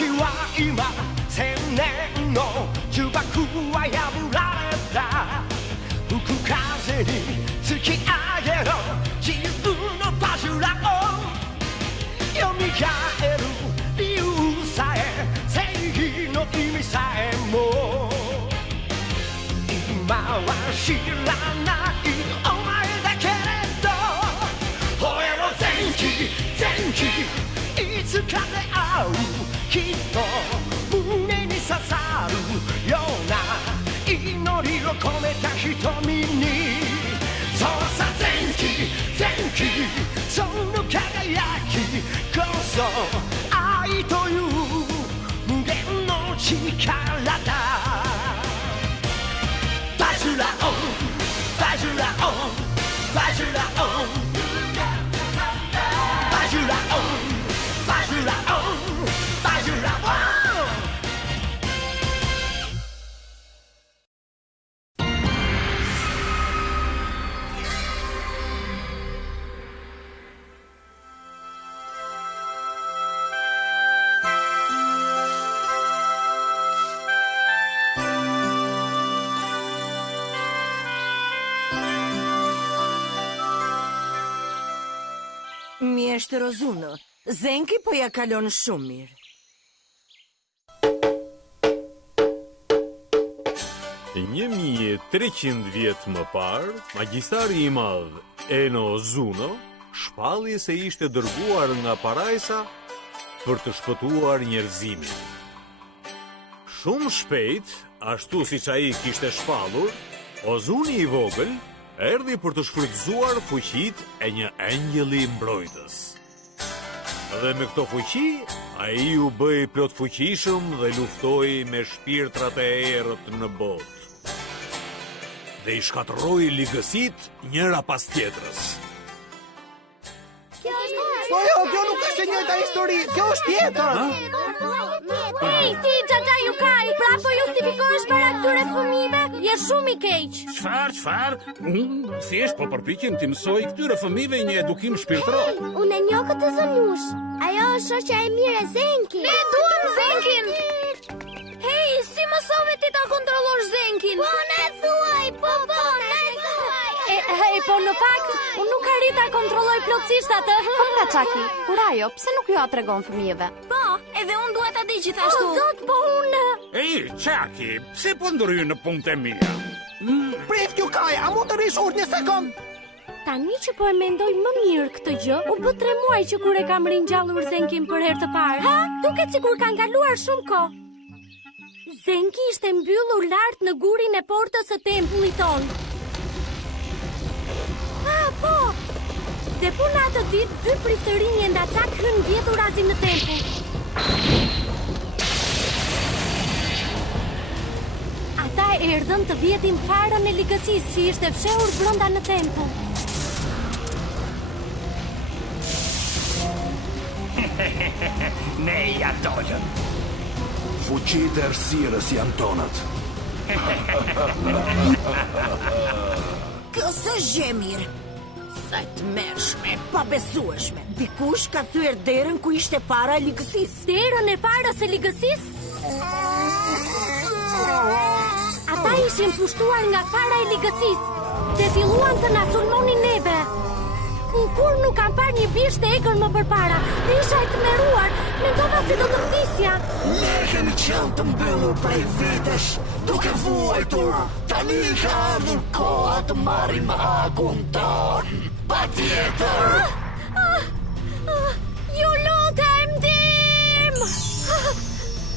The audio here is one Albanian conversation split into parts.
秋は今千年の呪縛は破られた吹く風に突き上げろ自由のパジュラを蘇る理由さえ正義の意味さえも今は知らないお前だけれど吠えろ前期前期いつかで会うきっと胸に刺さるような祈りを込めた瞳にそうさ前期前期その輝きこそ愛という無限の力だバジュラオンバジュラオンバジュラオンバジュラオンバジュラオンバジュラオンMjeshtë Rozuno, Zenki po ja kalon shumë mirë. 1300 vjet më parë, magjistari I madh Eno Zuno shpalli se ishte dërguar nga Parajsa për të shpëtuar njerëzimin. Shumë shpejt, ashtu siç ai kishte shpallur, Ozuni I vogël erdhi për të shfrytzuar fuqitë e një engjëlli mbrojtës. Dhe me këto fuqi, ai u bëi plot fuqishëm dhe luftoi me shpirtrat e errët në botë. Dhe I shkatërroi ligësitë njëra pas tjetrës. Po jo, kjo nuk është e njëjta histori, kjo është tjetër. Hej, ti Xhaxha Yukai, pra po justifikohesh para këtyre fëmijëve? Je shumë I keq. Çfarë? Thjesht po përpiqem të mësoj këtyre fëmijëve një edukim shpirtëror. Unë e njoh këtë zonush. Ajo është shoqja e mirë e Zenkit. Ne duam Zenkin. Hej, si mësove ti ta kontrollosh Zenkin? Po ne thuaj, po ne thuaj. Po në fakt, unë nuk arrit ta kontrolloj plotësisht atë. Po pra Çaki, kur ajo, pse nuk ju a tregon fëmijëve? Po, edhe unë dua ta di gjithashtu. O zot, po unë. Ej, Çaki, pse po ndryhen në punët e mia? Prit Yukai, a mund të rish një sekond? Tani që po e mendoj më mirë këtë gjë, u bë 3 muaj që kur e kam ringjallur Zenkin për herë të parë. Ha? Duket sikur ka kaluar shumë kohë. Zenki ishte mbyllur lart në gurin e portës së tempullit ton. Po! Dhe puna atë ditë, 2 priftërinj ndacak hyn vjedhurazim në tempull. Ata erdhën të vjedhin farën e ligësisë që ishte fshehur brenda në tempull. Ne ja dolën. Fuqitë e errësirës janë tonat. Kjo s'është gjë mirë. Sa të mërshme, pa besueshme. Dikush ka thyer derën ku ishte fara e ligësisë. Derën e farës e ligësisë? Ata ishin pushtuar nga fara e ligësisë dhe filluan të na sulmonin neve. Unë kur nuk kam parë një bisht e egër më përpara dhe isha e tmeruar, mendova se do të vdisja. Ne kemi qenë të mbyllur prej vitesh, duke vuajtur. Tani ka ardhur koha të marrim akun ton. Patjetër. Ju lutem ndihmë!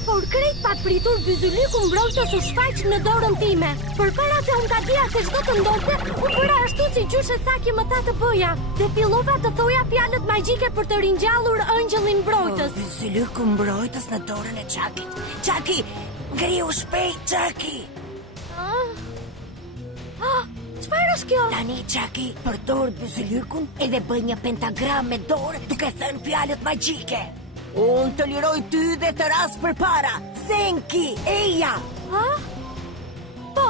Por krejt pa pritur byzylyku mbrojtës u shfaq në dorën time. Përpara se unë ta dija se çdo të ndodhte, u bëra ashtu si gjyshe Saki më tha të bëja. Dhe fillova të thoja fjalët magjike për të ringjallur ëngjëllin mbrojtës. Byzylyku mbrojtës në dorën e Çakit. Çaki, ngriu shpejt Çaki. Çfarë është kjo? Tani Çaki përdor byzylykun edhe bëj një pentagram me dorë duke thënë fjalët magjike. Unë të liroj ty dhe të ras për para. Zenki, eja. Ha? Po.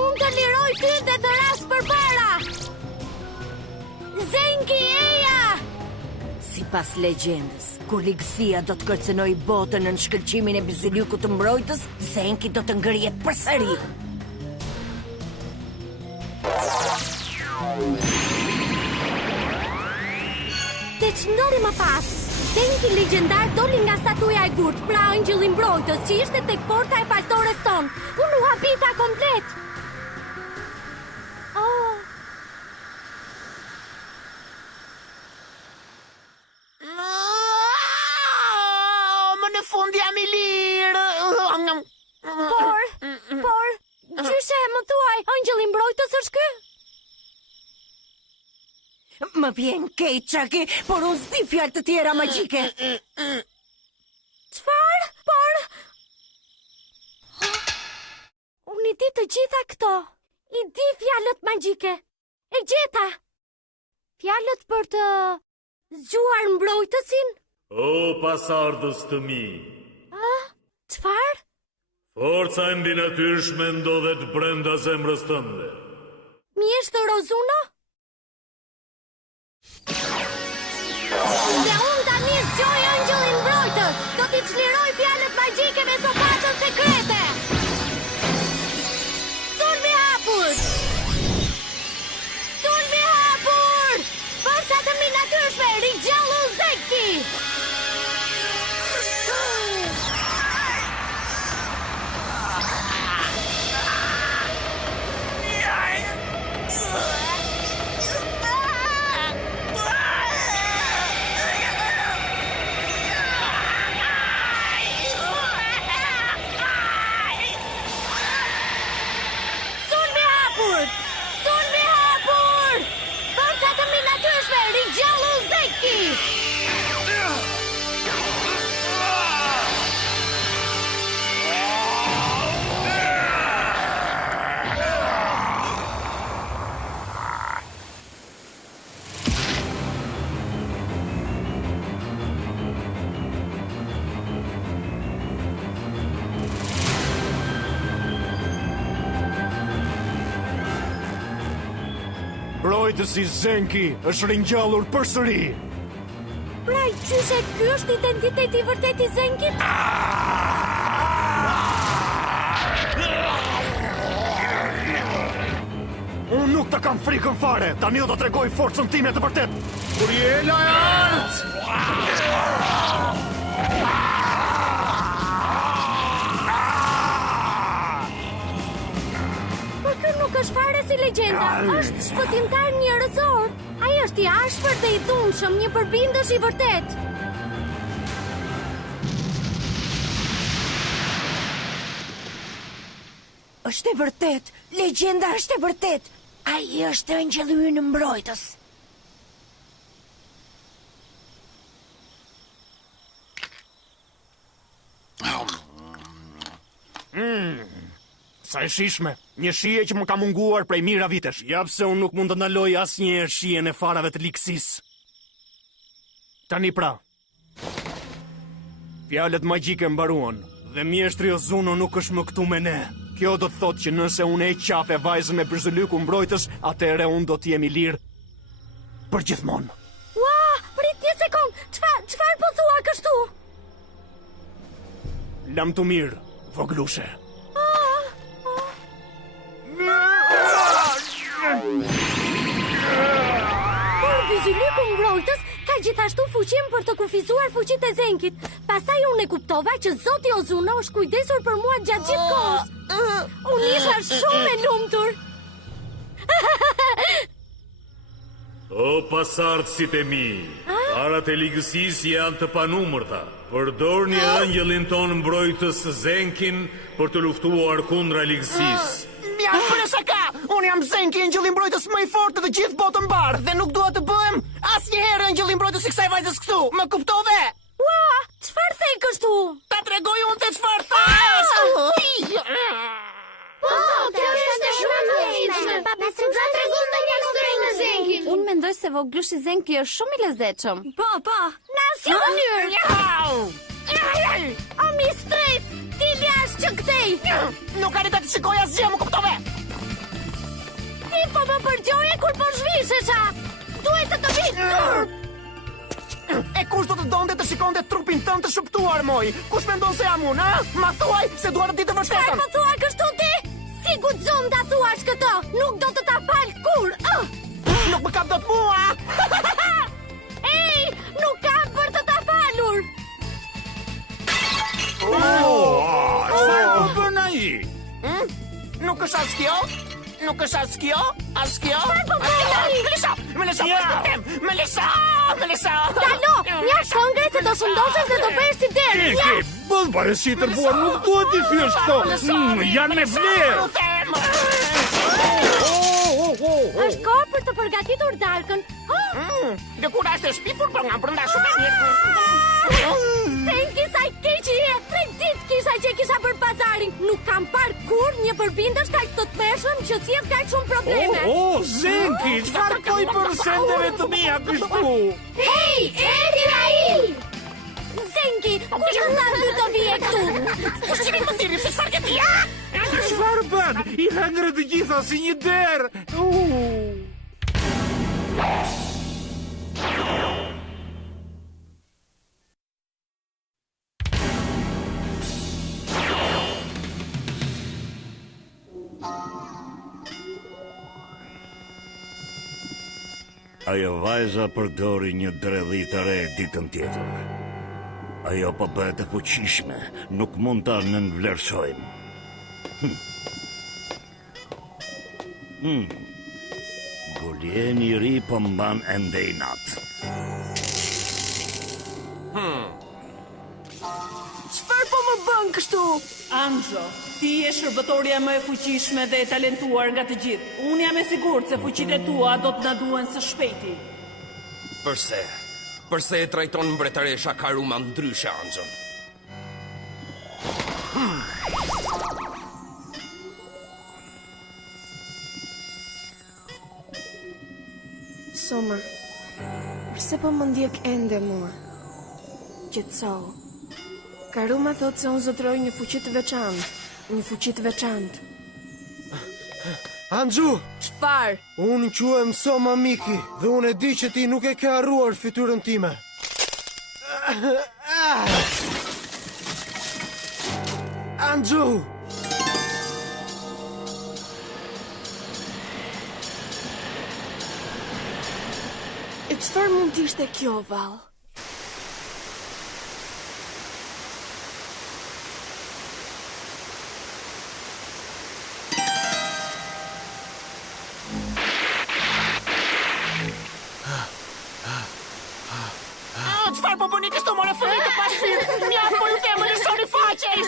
Unë të liroj ty dhe të ras për para. Zenki, eja. Si Sipas legjendës, kur ligësia do të kërcënoj botën në shkëlqimin e Byzylykut të mbrojtës, Zenki do të ngrihet përsëri. Të çndori më pas. Zenki legjendar doli nga statuja e gurt, pra angjëlli mbrojtës që ishte tek porta e paltores tonë. Unë u habita komplet. Oh. Më në fund jam i lirë. Por, gjyshe më thuaj, angjëlli mbrojtës është ky? Më vjen keq, Chucky, por unë s'di fjalë të tjera magjike. Çfarë? Por... Unë i di të gjitha këto. I di fjalët magjike. E gjeta. Fjalët për të zgjuar mbrojtësin? O pasardhës të mi, Çfarë? forca e mbinatyrshme ndodhet brenda zemrës tënde. Mjeshtë Rozuno? Dhe unë tani zgjoj angjëllin mbrojtës. Do t'i çliroj fjalët magjike me sopatën sekrete. Sulmi hapur! Sulmi hapur! Forca të mbinatyrshme, rigjallu Zenki! Sulmi hapur! Sulmi hapur! Forca të mbinatyrshme, rigjallu Zenki! Mbrojtësi Zenki është ringjallur përsëri. Pra, gjyshe ky është identiteti i vërtet i Zenkit? Unë nuk të kam frikën fare. Tani do të tregoj forcën time të vërtet. Uriela e artë! Por ky nuk është fare si legjenda, është shpëtimtar njerëzor. Ai është i ashpër dhe i dhunshëm, një përbindësh i vërtet. Është e vërtet, legjenda është e vërtet. Ai është angjëlli ynë mbrojtës. Sa e shishme, një shije që më ka munguar prej mira vitesh. Jap se unë nuk mund të ndaloj asnjëherë shijen e farave të liksisë. Tani pra, fjalët magjike mbaruan dhe mjeshtri Ozuno nuk është më këtu me ne. Kjo do të thotë që nëse unë e qafe vajzën e Byzylyku mbrojtës, atëherë unë do të jemi lirë për gjithmonë. Ua, prit një sekond, çfarë po thua kështu? Lam të mirë, voglushe. Por Byzylyku mbrojtës ka gjithashtu fuqin për të kufizuar fuqitë e Zenkit. Pastaj unë e kuptova që Zoti Ozuno është kujdesur për mua gjatë gjithë kohës. Unë isha shumë e lumtur. O pasardhësit e mi, parat e ligësisë janë të panumërta. Përdorni angjëllin ton mbrojtës Zenkin për të luftuar kundra ligësisë. Ja, përsa ka! Unë jam Zenki, angjëlli mbrojtës më i fortë të gjithë botën mbar, dhe nuk dua të bëhem asnjëherë angjëlli mbrojtës i kësaj vajzës këtu. Më kuptove? Ua, çfarë thej kështu? Ta tregoj unë se çfarë thash. Po, kjo është shumë e rëndësishme. Na tregon ndonjë histori nga Zenki. Unë mendoj se voglushi Zenki është shumë i lezetshëm. Po, në asnjë mënyrë. O mistris, ti ljash që këtej. Nuk arrita të shikoj asgjë, më kuptove? Ti po më përgjoje kur po zhvishesha. Duhet të të vi turp. E kush do të donte të shikonte trupin tënd të shëptuar, moj? Kush mendon se jam unë, a? Ma thuaj se dua të di të vërtetën. Çfarë po thua kështu ti? Si guxon ta thuash këtë? Nuk do të ta fal kur. Nuk më kap dot mua. Ej, nuk kam për të ta falur. Çfarë po bën ai? Nuk është as kjo? Nuk është as kjo? As kjo? Melisa! Dalo, një shkongre se do shëndoshesh dhe do bëhesh si deri. Eki, bëll pare si tërbuar, nuk duhet t'i thyesh këto. Janë me vlerë. Është kohë për të përgatitur darkën. Lëkura është e shpifur, për nga brënda shumë e mirë. Zenki sa i keq i je. 3 ditë kisha që kisha për pazarin. Nuk kam parë kur një përbindësh kaq të tmeshëm që sjell kaq shumë probleme. Zenki, çfarë po i bën sendeve të mia kështu? Hej, erdhi Rail! Zenki, kush të tha të vije këtu? Kush që më thiri, se çfarë ke ti, a? Çfarë bën? I hëngre të gjitha si një derë. Ajo vajza përdori një dredhi të re ditën tjetër. Ajo po bëhet e fuqishme, nuk mund ta nënvlerësojmë. Gulien i ri po mban ende i natë. Çfarë po më bën kështu? Anxho, ti je shërbëtorja më e fuqishme dhe e talentuar nga të gjithë. Unë jam e sigurt se fuqitë tua do të na duhen së shpejti. Përse? Përse e trajton mbretëresha Karuma ndryshe, Anxho? Summer, përse po më ndjek ende mua? Qetësohu. Karuma thot se unë zotroj një fuqi të veçantë, një fuqi të veçantë. Anxhu! Çfarë? Unë quhem Soma Miki dhe unë e di që ti nuk e ke harruar fytyrën time. Anxhu! E çfarë mund të ishte kjo, Val? Çfarë po bëni kështu, more fëmijë të pashpirë? Mjaft po ju them, më lëshoni faqe. E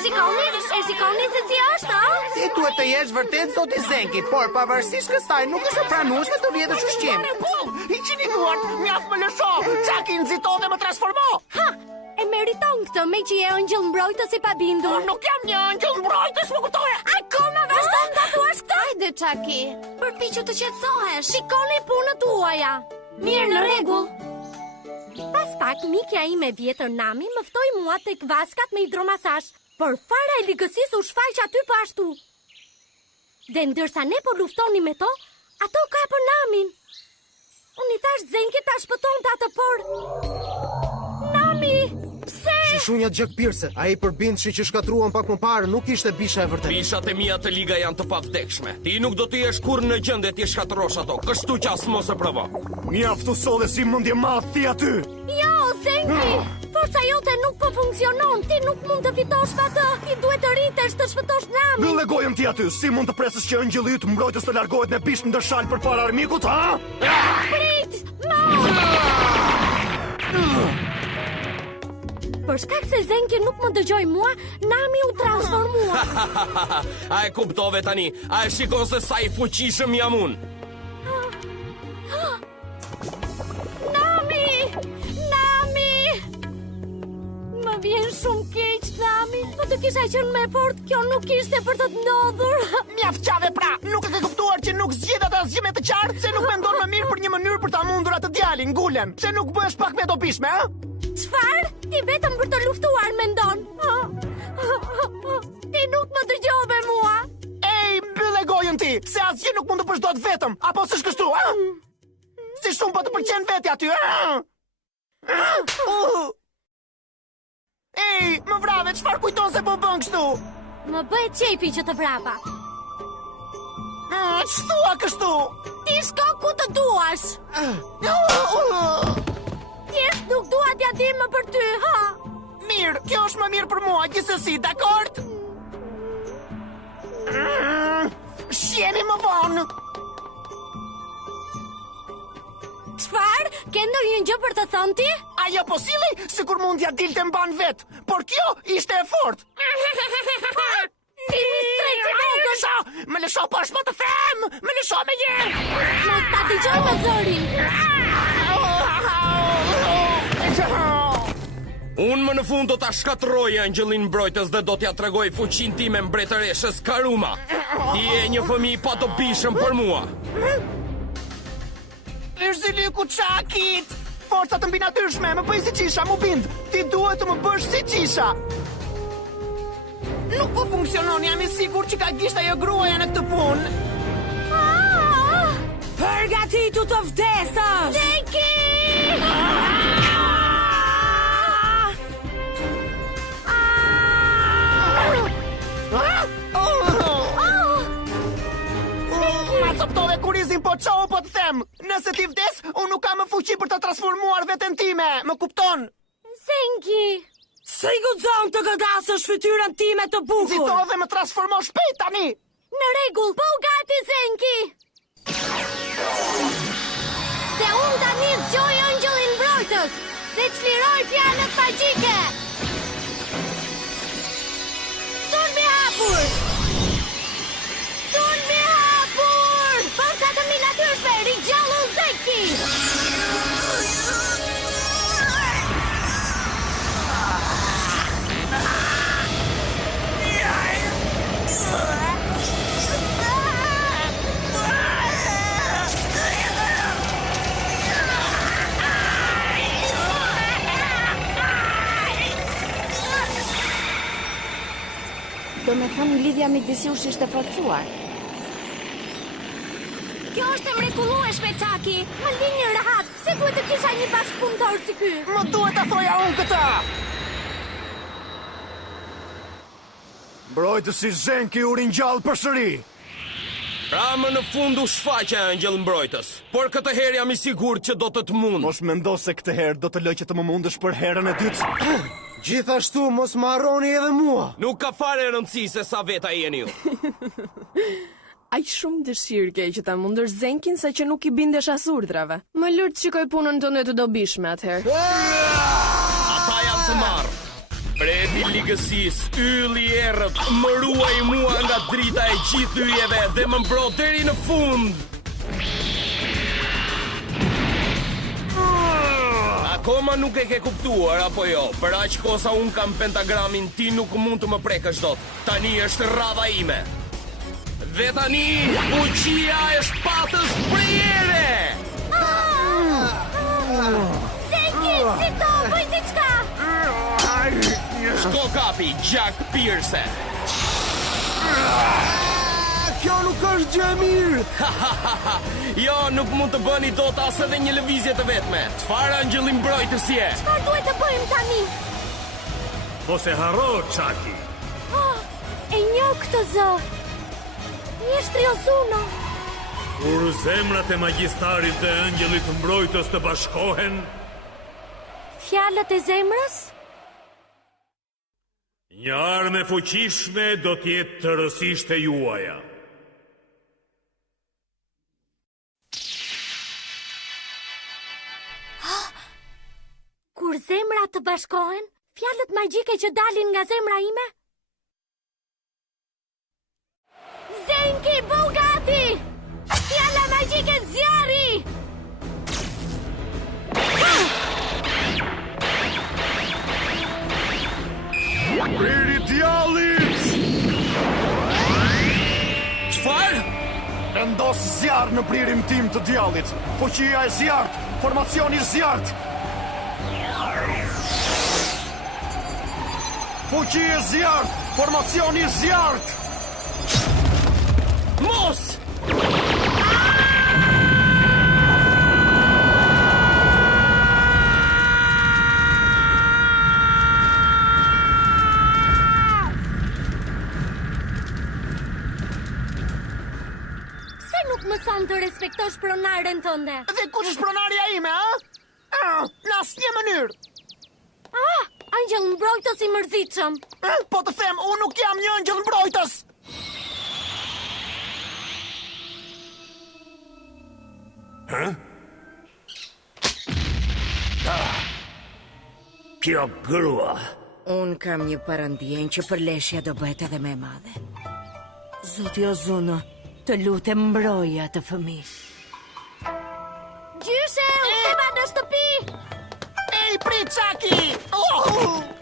sikoni se si është, a? Ti duhet të jesh vërtet zoti Zenki, por pavarësisht kësaj nuk është e pranueshme të rrjedhësh ushqim. I qini duart, mjaft më lësho. Çaki nxito dhe më transformo. Ha, e meriton këtë me që je ëngjëll mbrojtës i pabindur. Unë nuk jam një ëngjëll mbrojtës, më kuptoje. Akoma vazhdon ta thuash këtë? Hajde, Çaki, përpiqu të qetësohesh. Shikoni punët tuaja. Mirë, në rregull. Pas pak, mikja ime vjetër Nami më ftoi mua tek vaskat me hidromasash, por fara e ligësisë u shfaq aty po ashtu. Dhe ndërsa ne po luftoni me to, ato kapën Namin. Unë i thash Zenki ta shpëtonte atë, por Nami, pse? Shunja gjakpirse, ai përbindshi që shkatruan pak më parë nuk ishte bisha e vërtetë. Bishat e mia të liga janë të pavdekshme. Ti nuk do të jesh kurrë në gjendje ti shkatërrosh ato, kështu që as mos e provo. Mjaftu solle si mendje madh ti aty. Jo, Zenki, forca jote nuk po funksionon. Ti nuk mund të fitosh pa të. Ti duhet të rritesh të shpëtosh Namin. Bëlle gojën ti aty, si mund të presësh që ëngjëlli yt mbrojtës të largohet në bish ndërshal përpara armikut, ha? Prit! Për shkak se Zenki nuk më dëgjoi mua, Nami u transformua. A e kuptove tani? A e shikon se sa i fuqishëm jam unë? Nami! Më vjen shumë keq, Nami. Po të kisha qenë më fort, kjo nuk ishte për të ndodhur. Mjaft qave pra, nuk e ke kuptuar që nuk zgjedh atë asgjë me të qartë, se nuk mendon më mirë për një mënyrë për ta mundur atë djalin, Gulen. Se nuk bëhesh pak më dobishme, ha? Çfarë? Ti vetëm për të luftuar mendon. Ti nuk më dëgjove mua. Ej, mbyll e gojën ti, se asgjë nuk mund të përshdohet vetëm, apo s'është kështu, ha? Si shumë po të pëlqen vetja ty, ha? Ej, më vrave, çfarë kujton se po bën kështu? Më bëhet qepi që të vrapa. Ç'thua kështu? Ti shko ku të duash. Thjesht nuk dua t'ja di më për ty, ha? Mirë, kjo është më mirë për mua, gjithsesi, dakord? Shjeni më vonë. Çfarë? Ke ndonjë gjë për të thënë ti? Ajo po sillej, sikur mundja dilte mban vet, por kjo ishte e fortë. Ti mi streci vogël. Më lësho poshtë më të them, më lësho me një. Mos ta dëgjoj më zërin. Unë më në fund do ta shkatërroj angjëllin mbrojtës dhe do t'ja tregoj fuqinë time mbretëreshës Karuma. Ti je një fëmijë pa dobishëm për mua. Është Zyliku Çakit. Forca të mbinatyrshme, më bëj si qisha, mu bind. Ti duhet të më bësh si qisha. Nuk po funksionon, jam i sigur që ka gisht ajo gruaja në këtë punë. Përgatitu të vdesësh! Zenki! Ma coptove kurizin po qohu po të them. Nëse ti vdes, unë nuk kam më fuqi për të transformuar veten time. Më kupton? Zenki! Se i guxon të godasësh fytyrën time të bukur. Nxito dhe më transformo shpejt tani. Në rregull, po u gati Zenki. Dhe unë tani zgjoj angjëllin mbrojtës dhe çliroj fjalët magjike. Sulmi hapur! Sulmi hapur! Forca të mbinatyrshme, rigjallu Zenki! Do me thënë lidhja midis jush ishte forcuar. Kjo është e mrekullueshme, Çaki. Më lini rahat. Se duhet të kisha një bashkëpunëtor si ky? Më duhet ta thoja unë këtë. Mbrojtësi Zenki u ringjall përsëri. Pra më në fund u shfaqe angjëll mbrojtës, por këtë herë jam i sigurt që do të të mund. Mos mendo se këtë herë do të lë që të më mundesh për herën e dytë. Gjithashtu mos më harroni edhe mua. Nuk ka fare rëndësi se sa veta jeni ju. Aq shumë dëshirë ke që ta mundësh Zenkin sa që nuk i bindesh as urdhrave. Më lër të shikoj punën tënde të dobishme atëherë. Ata janë të marrë. Predi ligësis, ylli errët, më ruaj mua nga drita e gjithë yjeve dhe më mbro deri në fund. Akoma nuk e ke kuptuar, apo jo? Për aq kosa unë kam pentagramin, ti nuk mund të më prekësh dot. Tani është radha ime. Dhe tani, fuqia e shpatës prejere! Zenki, si to, bëj diçka! Shko kapi, Jack Pierce. Kjo nuk është gjë e mirë. Jo, nuk mund të bëni dot as edhe një lëvizje të vetme. Çfarë angjëlli mbrojtës je? Çfarë duhet të bëjmë tani? Mos e harro, Çaki. E njoh këtë zë. Njështri Ozuno. Kur zemrat e magjistarit dhe angjëllit mbrojtës të bashkohen, Fjalët e zemrës? një armë e fuqishme do t'jetë tërësisht e juaja. Kur zemrat të bashkohen, fjalët magjike që dalin nga zemra ime? Zenki, Bugatti! Fjala magjike zjarri! Priri djallit! Çfarë? Vendos zjarr në pririm tim të djallit. Fuqia e zjarrt, formacioni zjarrt. Fuqi e zjarrt, formacioni zjarrt. Mos! nuk më son të respektosh pronaren tënde? Dhe kush është pronarja ime, a? Në asnjë mënyrë. Angjëll mbrojtës i mërzitshëm. Po të them, unë nuk jam një angjëll mbrojtës. Kjo grua. Unë kam një parandjen që përleshja do bëhet edhe më e madhe. Zoti Ozuno, të lutem mbroja të fëmijë. Gjyshe, u thema në shtëpi! Ej, prit Çaki!